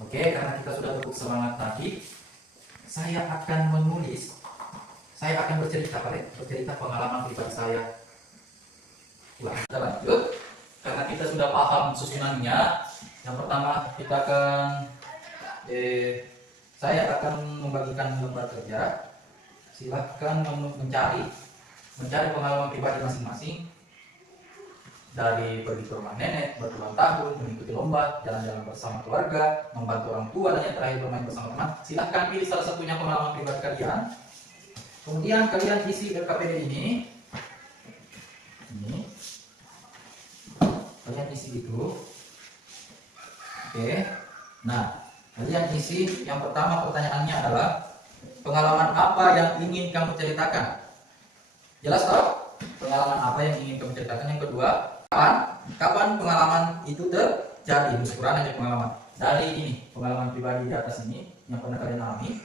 Oke, karena kita sudah cukup semangat tadi, saya akan bercerita pengalaman pribadi saya. Kita lanjut, karena kita sudah paham susunannya. Yang pertama kita akan saya akan membagikan lembar kerja. Silahkan mencari pengalaman pribadi masing-masing, dari pergi ke rumah nenek, berulang tahun, mengikuti lomba, jalan-jalan bersama keluarga, membantu orang tua, dan yang terakhir bermain bersama teman. Silahkan pilih salah satunya pengalaman pribadi kalian. Kemudian kalian isi LKPD ini. Kalian isi itu. Oke. Nah, kalian isi. Yang pertama pertanyaannya adalah, pengalaman apa yang ingin kamu ceritakan? Jelas toh? Pengalaman apa yang ingin kamu ceritakan? Yang kedua, kapan pengalaman itu terjadi? Ukuran aja pengalaman. Dari ini, pengalaman pribadi di atas ini yang pernah kalian alami,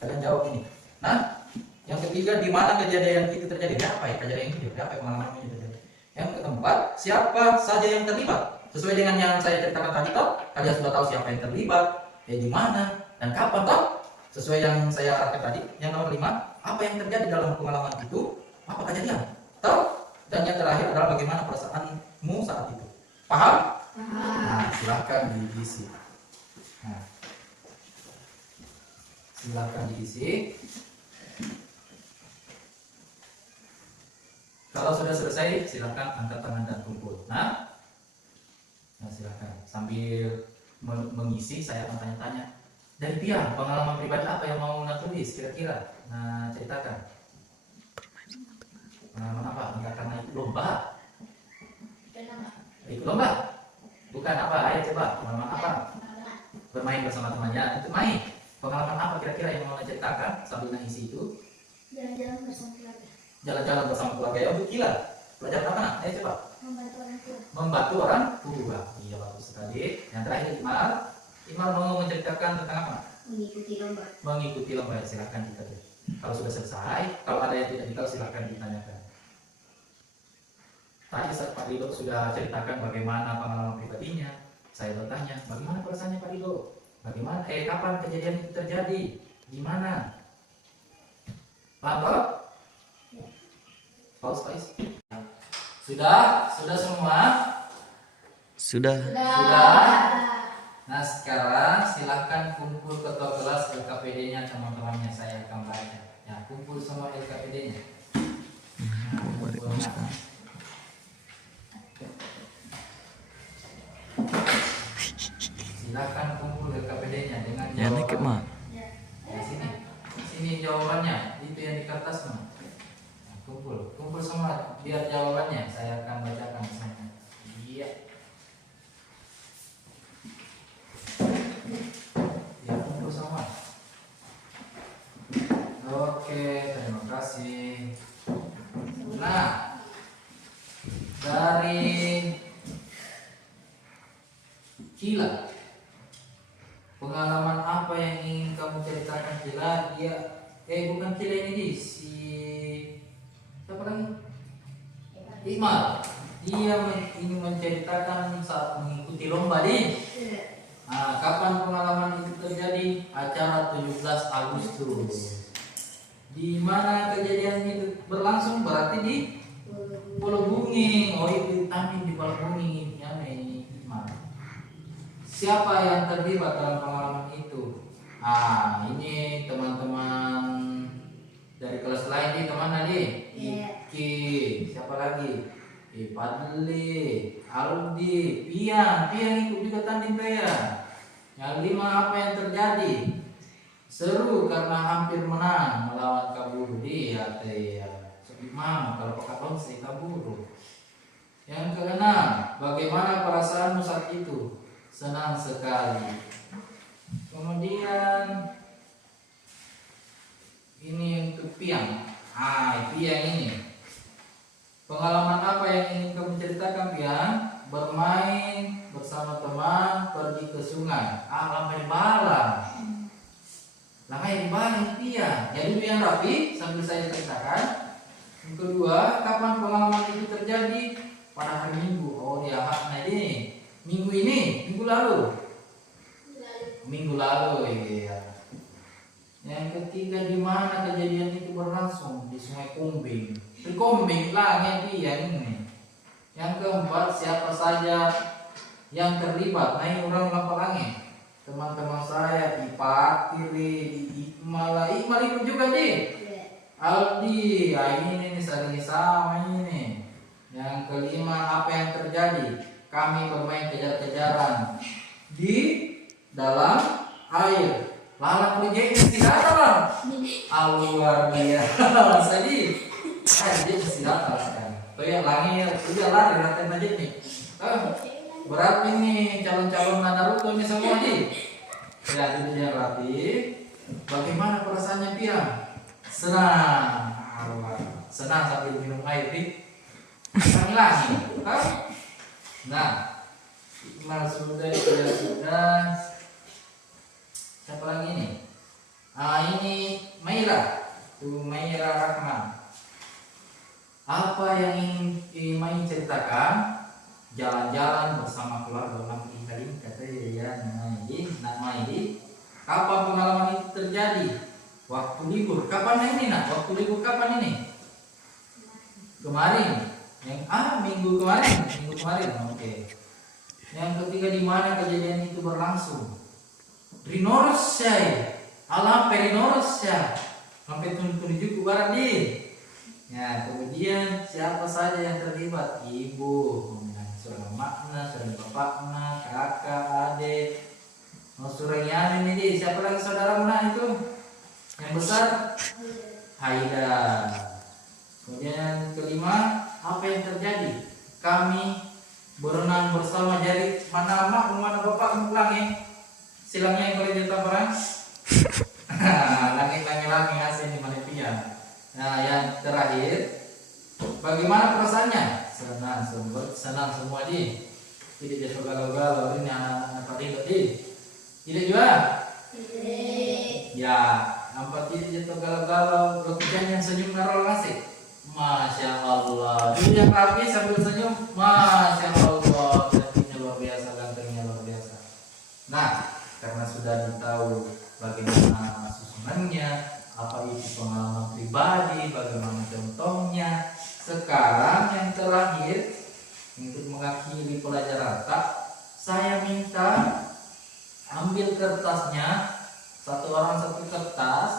kalian jawab ini. Nah, yang ketiga, di mana kejadian itu terjadi? Apa ya kejadian itu? Apa ya pengalaman itu terjadi? Yang keempat, siapa saja yang terlibat? Sesuai dengan yang saya ceritakan tadi toh, kalian sudah tahu siapa yang terlibat, di mana dan kapan toh? Sesuai yang saya arahkan tadi. Yang nomor 5, apa yang terjadi dalam pengalaman itu? Apa kejadian? Toh? Dan yang terakhir adalah bagaimana perasaanmu saat itu. Paham? Nah, silahkan diisi. Nah, silahkan diisi. Kalau sudah selesai, silahkan angkat tangan dan kumpul. Nah, silahkan sambil mengisi, saya akan tanya-tanya. Dari Pian, pengalaman pribadi apa yang mau tulis kira-kira? Nah, ceritakan. Pengalaman apa? Enggak karena itu lomba. Itu lomba? Bukan apa? Ayo coba. Pengalaman apa? Bermain bersama temannya. Itu main. Pengalaman apa kira-kira yang mau ceritakan sambil mengisi itu? Jalan-jalan bersama keluarga. Jalan-jalan bersama keluarga. Ya, gila. Belajar apa nak? Ayo coba. Membantu orang tua. Membantu orang tua. Iya, bagus sekali. Yang terakhir, Imar mau menceritakan tentang apa? Mengikuti lomba. Mengikuti lomba. Silahkan kita. Kalau sudah selesai, kalau ada yang tidak detail silahkan ditanyakan. Tadi Pak Rido sudah ceritakan bagaimana pengalaman pribadinya. Saya bertanya, bagaimana perasaannya Pak Rido? Bagaimana? Kapan kejadian itu terjadi? Di mana? Paham toh? Pause. Sudah semua? Sudah. Nah, sekarang silahkan kumpul ketua kelas LKPD-nya teman-temannya, saya akan baca. Ya, kumpul semua LKPD-nya. Silahkan kumpul LKPD-nya dengan jawaban. Ya, sini jawabannya, itu yang di kertas mah. Nah, kumpul semua, biar jawabannya saya akan bacakan semuanya. Iya. Ya, kumpul semua. Oke, terima kasih. Nah, dari Kila, pengalaman apa yang ingin kamu ceritakan Kila? Bukan Kila ini, si siapa lagi? Iqmal. Dia ingin menceritakan saat mengikuti lomba nih. Nah, kapan pengalaman itu terjadi? Acara 17 Agustus. Di mana kejadian itu berlangsung? Berarti di Pulau Bunging. Oh, itu Amin di Pulau Bunging. Ya, Iqmal. Siapa yang terlibat dalam pengalaman itu? Ini teman-teman dari kelas lain nih, teman tadi. Iki, siapa lagi? Padli, Aldi, Pian ikut juga tanding ya. Yang 5, apa yang terjadi? Seru karena hampir menang melawan Kaburu dia Imam kalau pakai bangsa Kaburu. Yang ke-6, bagaimana perasaanmu saat itu? Senang sekali. Kemudian ini untuk Pian. Pian ini. Pengalaman apa yang ingin kamu ceritakan, Pian? Bermain bersama teman, pergi ke sungai. Lambai bala. Lambai bala, Pian. Jadi Pian rapi sambil saya ceritakan. Yang kedua, kapan pengalaman itu terjadi? Pada hari Minggu. Oh, dia ini. Minggu lalu. minggu lalu ya. Yang ketiga di mana kejadian itu berlangsung? Di Sungai Kumbing. Di Kumbing lah dia ini. Yang keempat siapa saja yang terlibat? Nah ini orang Lampalange. Teman-teman saya Ipa, Tiri, Iqmal ikut juga deh. Aldi, ini saling sama ini. Yang kelima apa yang terjadi? Kami bermain kejar-kejaran di dalam air. Lalat project tidak ada luar biasa jadi dia istirahat sekarang. Tuh ya langit udah lari latihan aja nih. Berat ini calon-calon Naruto ini semua nih. Ya itu dia latih. Bagaimana perasaannya Pia? Senang. Senang sambil minum air nih. Kami lagi. Nah, sudah sudah. Siapa lagi ini? Ini Maira. Tuh Maira Rahman. Apa yang ingin Mai ceritakan? Jalan-jalan bersama keluarga orang Italia katanya ya Maidi. Kapan pengalaman itu terjadi? Waktu libur. Kapan ini nak? Waktu libur kapan ini? Kemarin. Yang minggu kemarin. Oke. Yang ketiga di mana kejadian itu berlangsung? Rinorosya, alam perinorosya, sampai tunjuk ke barat di. Ya, kemudian siapa saja yang terlibat? Ibu, seorang makna, seorang bapakna, kakak, adik, seorang yang ini. Siapa lagi saudara mana itu? Yang besar? Haida. Kemudian kelima, apa yang terjadi? Kami berenang bersama jadi mana mak, mana bapak pulang ya? Silangnya yang boleh ditampar langit-langit asing di Malaysia. Nah yang terakhir, bagaimana perasaannya? Senang semua di. Tidak jatuh galau-galau ini anak-anak ribet di. Tidak juga? Tidak. Ya, nampak tidak jatuh galau-galau. Lokian yang senyum narol ngasih. Masya Allah. Dulu yang rapi sambil senyum. Masya Allah. Gantengnya luar biasa, gantengnya luar biasa. Nah. Karena sudah tahu bagaimana susunannya, apa itu pengalaman pribadi, bagaimana contohnya. Sekarang yang terakhir untuk mengakhiri pelajaran saya minta ambil kertasnya, satu orang satu kertas,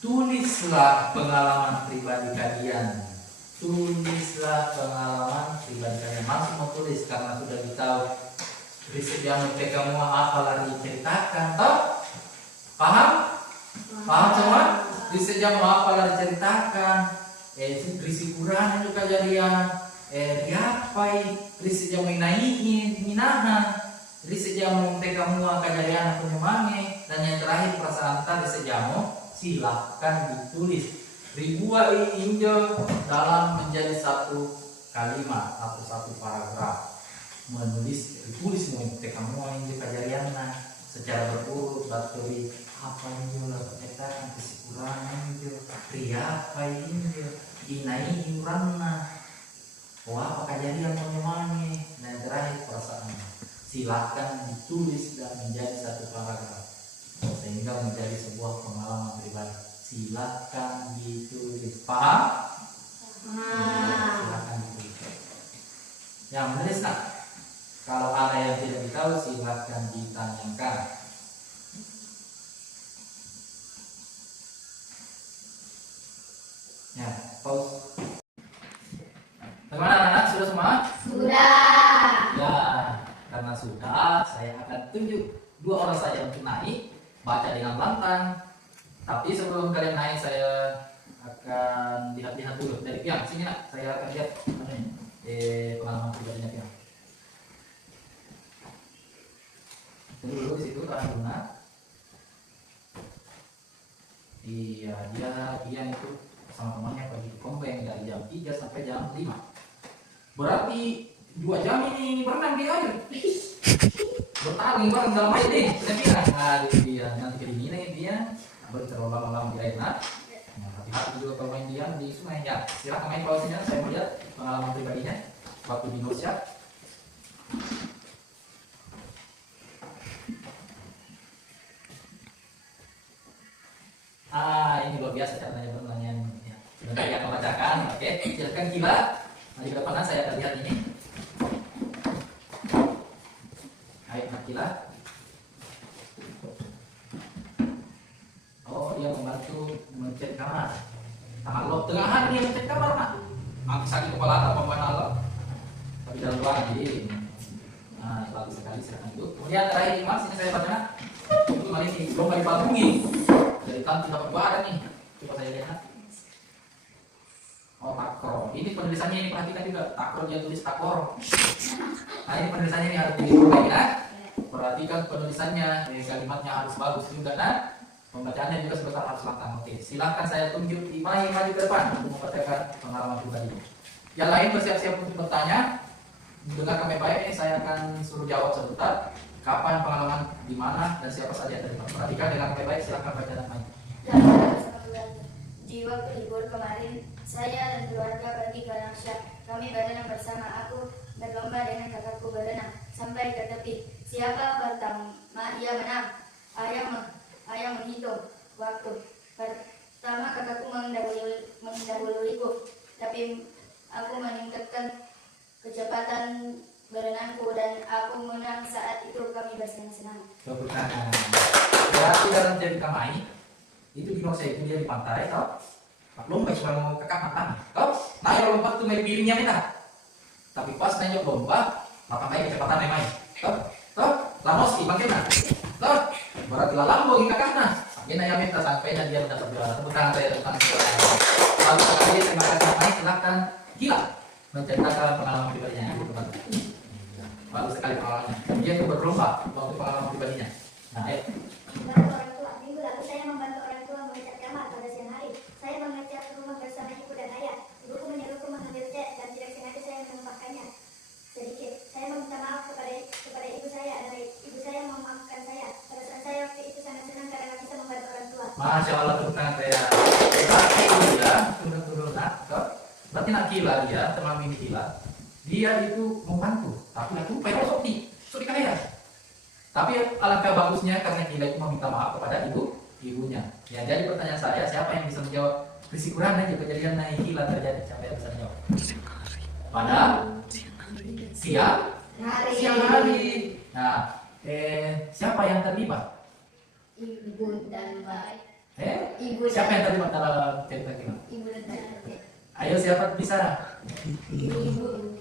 tulislah pengalaman pribadi kalian. Tulislah pengalaman pribadi kalian. Masih mau tulis karena sudah ditahu. Riset yang kamu apa lagi ceritakan, toh? Paham? Paham semua? Riset yang apa lagi ceritakan? Riset Quran juga jadian. Diapai? Riset yang minahan. Riset yang kamu akan jadian punya mange. Dan yang terakhir perasaan tadi riset jamu silahkan ditulis ribuan injil dalam menjadi satu kalimat atau satu paragraf. Tulis mau kamu yang dipelajarian secara berurut bakteri apa ini lah percetakan kesikurangan itu apa ini inai imranna apa kejadian menyemani dan terakhir perasaan silakan ditulis dan menjadi satu paragraf sehingga menjadi sebuah pengalaman pribadi. Silakan ditulis. Paham? Silakan ditulis. Yang menulis nak. Kalau ada yang tidak ditahu silakan ditanyakan. Ya, pause. Bagaimana anak-anak sudah semua? Sudah. Ya, karena sudah, saya akan tunjuk dua orang saja untuk naik, baca dengan lantang. Tapi sebelum kalian naik, saya akan lihat-lihat dulu dari Piang. Sini nak, saya akan lihat pengalaman pribadinya Piang. Dulu di situ Kak Luna. Iya, dia itu sama temannya pergi ke Kombeng dari jam 3 sampai jam 5. Berarti 2 jam ini berenang di air. Bertanding bareng dalam air deh. Saya bilang, dia nanti kedinginan dia terlalu lama di air nah. Hati-hati juga kalau main diam di sungai ya. Silakan main pausnya, saya mau lihat pengalaman pribadinya waktu di Indonesia. biasa caranya pertanyaan ya. Sebentar yang membacakan, oke. Silakan Kila. Mari ke depan saya akan lihat ini. Ayo Kila. Oh, dia membantu mencet kamar. Kalau tengah hari dia mencet kamar, nak. Aku sakit kepala atau apa tapi dalam ruangan jadi nah bagus sekali silakan itu. Kemudian terakhir mas ini saya baca itu kali ini belum kali palungi dari kantin dapat dua ada nih, coba saya lihat. Oh takro, ini penulisannya ini perhatikan juga, takro dia tulis takor. Nah ini penulisannya ini harus diperbaiki nah. Perhatikan penulisannya, kalimatnya harus bagus juga nah. Pembacaannya juga sebentar harus lantang. Oke, silahkan saya tunjuk Imai maju ke depan untuk membacakan pengalaman pribadi. Yang lain bersiap-siap untuk bertanya. Dengarkan baik-baik, saya akan suruh jawab sebentar. Kapan pengalaman, di mana, dan siapa saja yang terlibat. Perhatikan dengan baik-baik, silahkan baca dan main. Di waktu libur kemarin, saya dan keluarga pergi ke Langsyak. Kami berenang bersama, aku berlomba dengan kakakku berenang sampai ke tepi. Siapa pertama ia menang. Ayah menghitung waktu. Pertama kakakku mendahuluiku, tapi aku meningkatkan kecepatan berenangku dan aku menang. Saat itu kami bersenang-senang. Tepuk tangan. Berarti dalam cerita Mai itu di masa itu dia di pantai, tau? Lomba cuma mau kakak matang, tau? Nah yang lomba tuh main pilihnya minta. Tapi pas nanya lomba, maka main kecepatan main, tau? Tau? Lamoski bagaimana? Tau? Berarti lalambo hingga kakaknya. Ini yang minta sampainya dia mendapat juara. Tepuk tangan saya, tepuk tangan saya. Lalu sekali terima kasih Mai, silakan Gila menceritakan pengalaman pribadinya. Bagus sekali pengalamannya. Dia itu berlomba waktu pengalaman pribadinya. Nah, Membantu orang tua. Minggu lalu saya membantu orang tua mengecat kamar pada siang hari. Saya mengecat rumah bersama ibu dan ayah. Ibuku menyuruhku mengambil cat dan tidak sengaja saya menumpahkannya sedikit. Saya meminta maaf kepada ibu saya dan ibu saya memaafkan saya. Perasaan saya waktu itu sangat senang karena bisa membantu orang tua. Masya Allah, tepuk tangan saya. Berarti dia turun-turun nak. Berarti nak Kila dia, teman ini Kila. Dia itu membantu, tapi aku pengen sok kaya. Tapi alangkah bagusnya karena Kila itu meminta maaf kepada ibunya. Ya, jadi pertanyaan saya, siapa yang bisa menjawab risikuran aja kejadian naik Kila terjadi? Siapa yang bisa menjawab? Pada siang hari. Nah, siapa yang terlibat? Ibu dan baik. Ibu siapa yang terlibat dalam cerita Kila? Ibu dan baik. Ayo siapa bisa?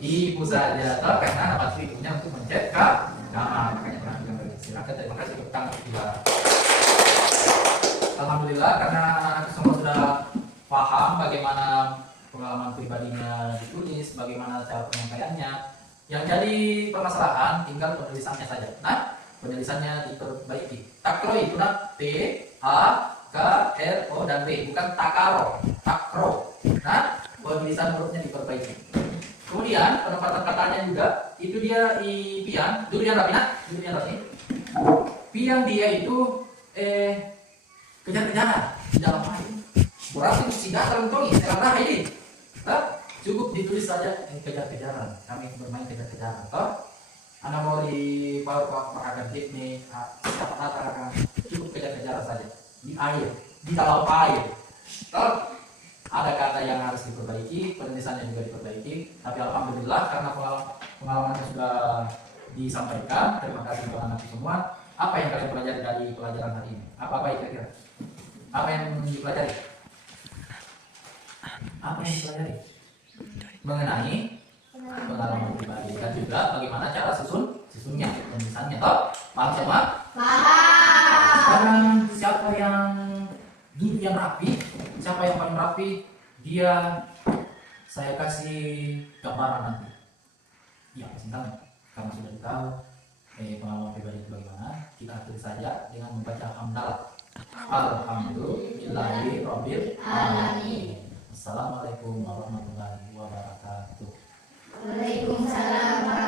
Ibu saja. Tahu karena apa ibunya untuk mencet kamar. Makanya perhatikan. Silakan terima kasih untuk tangan juga. Alhamdulillah karena anak-anak semua sudah paham bagaimana pengalaman pribadinya ditulis, bagaimana cara penyampaiannya. Yang jadi permasalahan tinggal penulisannya saja. Nah, penulisannya diperbaiki. Takro itu T A K R O dan B, bukan takaro. Takro. Nah, penulisan hurufnya diperbaiki. Kemudian penempatan katanya juga itu dia pian, durian rapi. Pian dia itu kejar-kejaran di dalam air. Berarti tidak teruntungi sekarang ini. Cukup ditulis saja kejar-kejaran. Kami bermain kejar-kejaran. Anda mau di pakai teknik kata cukup kejar-kejaran saja di air, di dalam air. Ada kata yang harus diperbaiki, penulisannya juga diperbaiki. Tapi alhamdulillah karena pengalamannya sudah disampaikan. Terima kasih untuk anak semua. Apa yang kalian pelajari dari pelajaran hari ini? Apa kira-kira? Apa yang dipelajari? Apa yang dipelajari? Mengenai pengalaman pribadi dan juga bagaimana cara susunnya, penulisannya. Paham semua? Paham. Sekarang siapa yang duduk yang rapi? Siapa yang paling rapi? Dia saya kasih gambaran nanti. Ya, singkat karena sudah tahu pengalaman pribadi itu bagaimana, kita tulis saja dengan membaca hamdalah. Alhamdulillahirabbil alamin. Assalamualaikum warahmatullahi wabarakatuh. Waalaikumsalam.